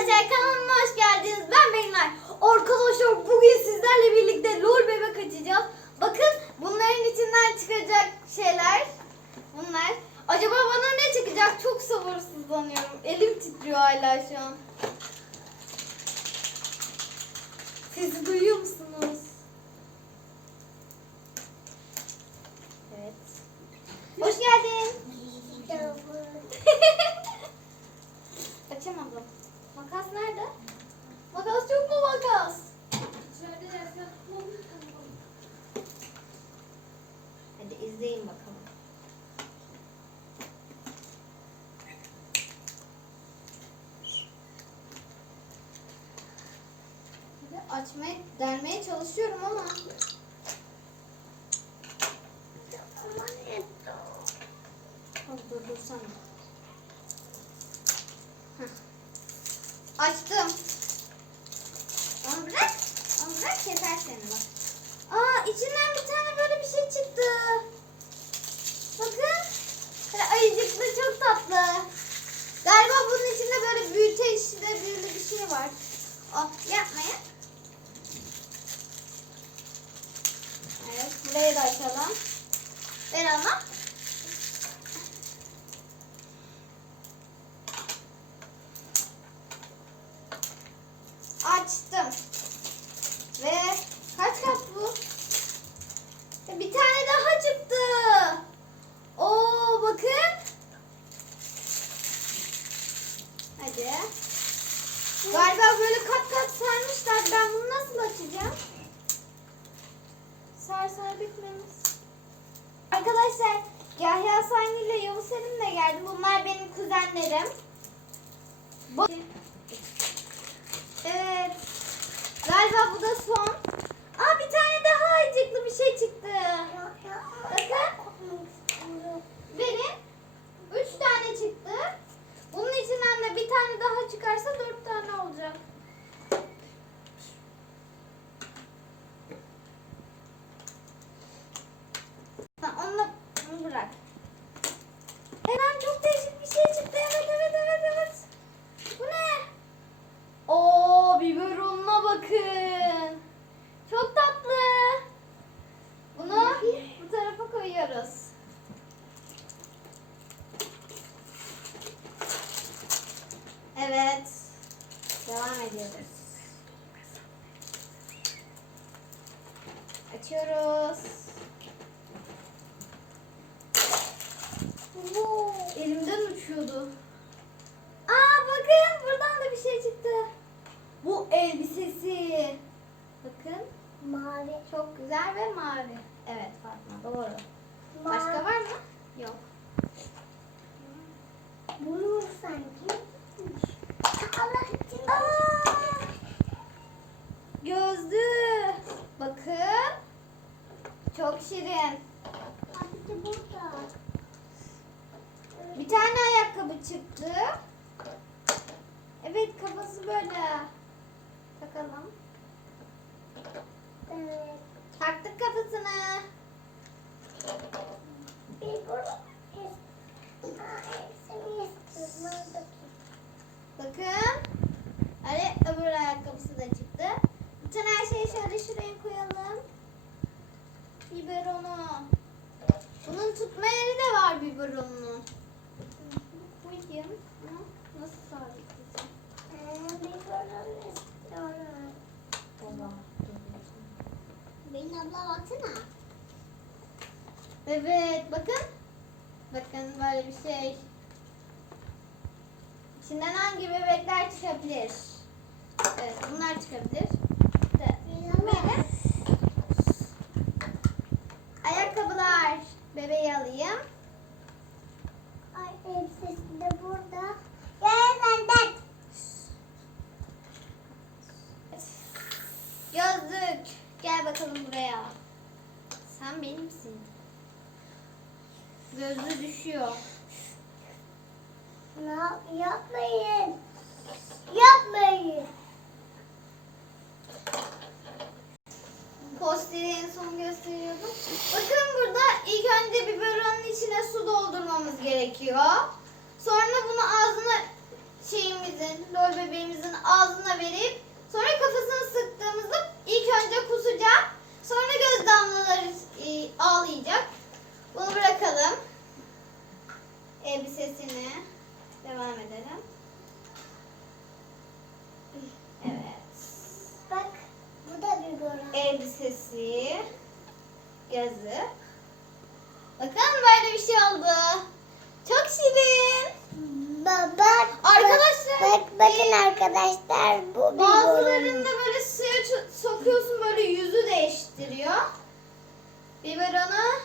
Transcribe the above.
Arkadaşlar kanalıma hoş geldiniz. Ben Belinay. Arkadaşlar bugün sizlerle birlikte LOL bebek açacağız. Bakın bunların içinden çıkacak şeyler. Bunlar. Acaba bana ne çıkacak? Çok sabırsızlanıyorum. Elim titriyor hala şu an. Sizi duyuyor musunuz? Makas? Hadi izleyin bakalım. Açmaya, delmeye çalışıyorum ama. Dur dur dursana. Açtım. Onu bırak. Onu bırak keser seni bak. Aa içinden bir tane böyle bir şey çıktı. Bakın. Böyle ayıcıklı çok tatlı. Galiba bunun içinde böyle büyüteçli büyülü bir şey var. Oh yapmayın. Evet burayı da açalım. Ver ama. Açtım. Ve kaç kat bu? E, Bir tane daha çıktı. Oo bakın. Hadi. Galiba böyle kat kat sarmışlar. Ben bunu nasıl açacağım? Sar sar bitmemiz. Arkadaşlar Yahya Sangi ile Yavuz Selim de geldi. Bunlar benim kuzenlerim. Evet. Galiba bu da son. Aa bir tane daha ayıcıklı bir şey çıktı. Bakın. Benim üç tane çıktı. Bunun içinden de bir tane daha çıkarsa dört tane olacak. Ha, onu da onu bırak. Hemen çok değişik bir şey çıktı. Evet evet evet evet. Bu ne? Oo biberonuna bakın. Çok tatlı. Bunu bu tarafa koyuyoruz. Evet. Devam ediyoruz. Açıyoruz. Oo, elimden uçuyordu. Aa bakın buradan da bir şey çıktı. Bu elbisesi. Bakın Mavi. çok güzel ve mavi. Evet Fatma doğru. Başka var mı? Yok. Bunu sanki. Gözlü. Bakın. Çok şirin. Bir tane ayakkabı çıktı. Evet kafası böyle. Takalım. Evet. Taktık kafasını. Bir burada. Aa, hepsini istiyorum. Bakın. Hani öbür ayakkabısı da çıktı. Bütün her şeyi şöyle şuraya koyalım. Biberonu. Bunun tutma yeri de var biberonun. Koyayım. Nasıl sabitleyeceğim? Ee, burada istiyorum. Baba. Benim abla baksana. Evet bakın. Bakın böyle bir şey. İçinden hangi bebekler çıkabilir? Evet bunlar çıkabilir. Böyle. Ayakkabılar. Bebeği alayım. Ay elbisesi de burada. Gel benden. Gözlük. Gel bakalım buraya. Sen benimsin. Gözlüğü düşüyor. Ne yap- gerekiyor. Sonra bunu ağzına şeyimizin, lol bebeğimizin ağzına verip sonra kafasını sıktığımızda ilk önce kusacak. Bak bakın arkadaşlar bu Bazılarında böyle suya sokuyorsun böyle yüzü değiştiriyor. Biberonu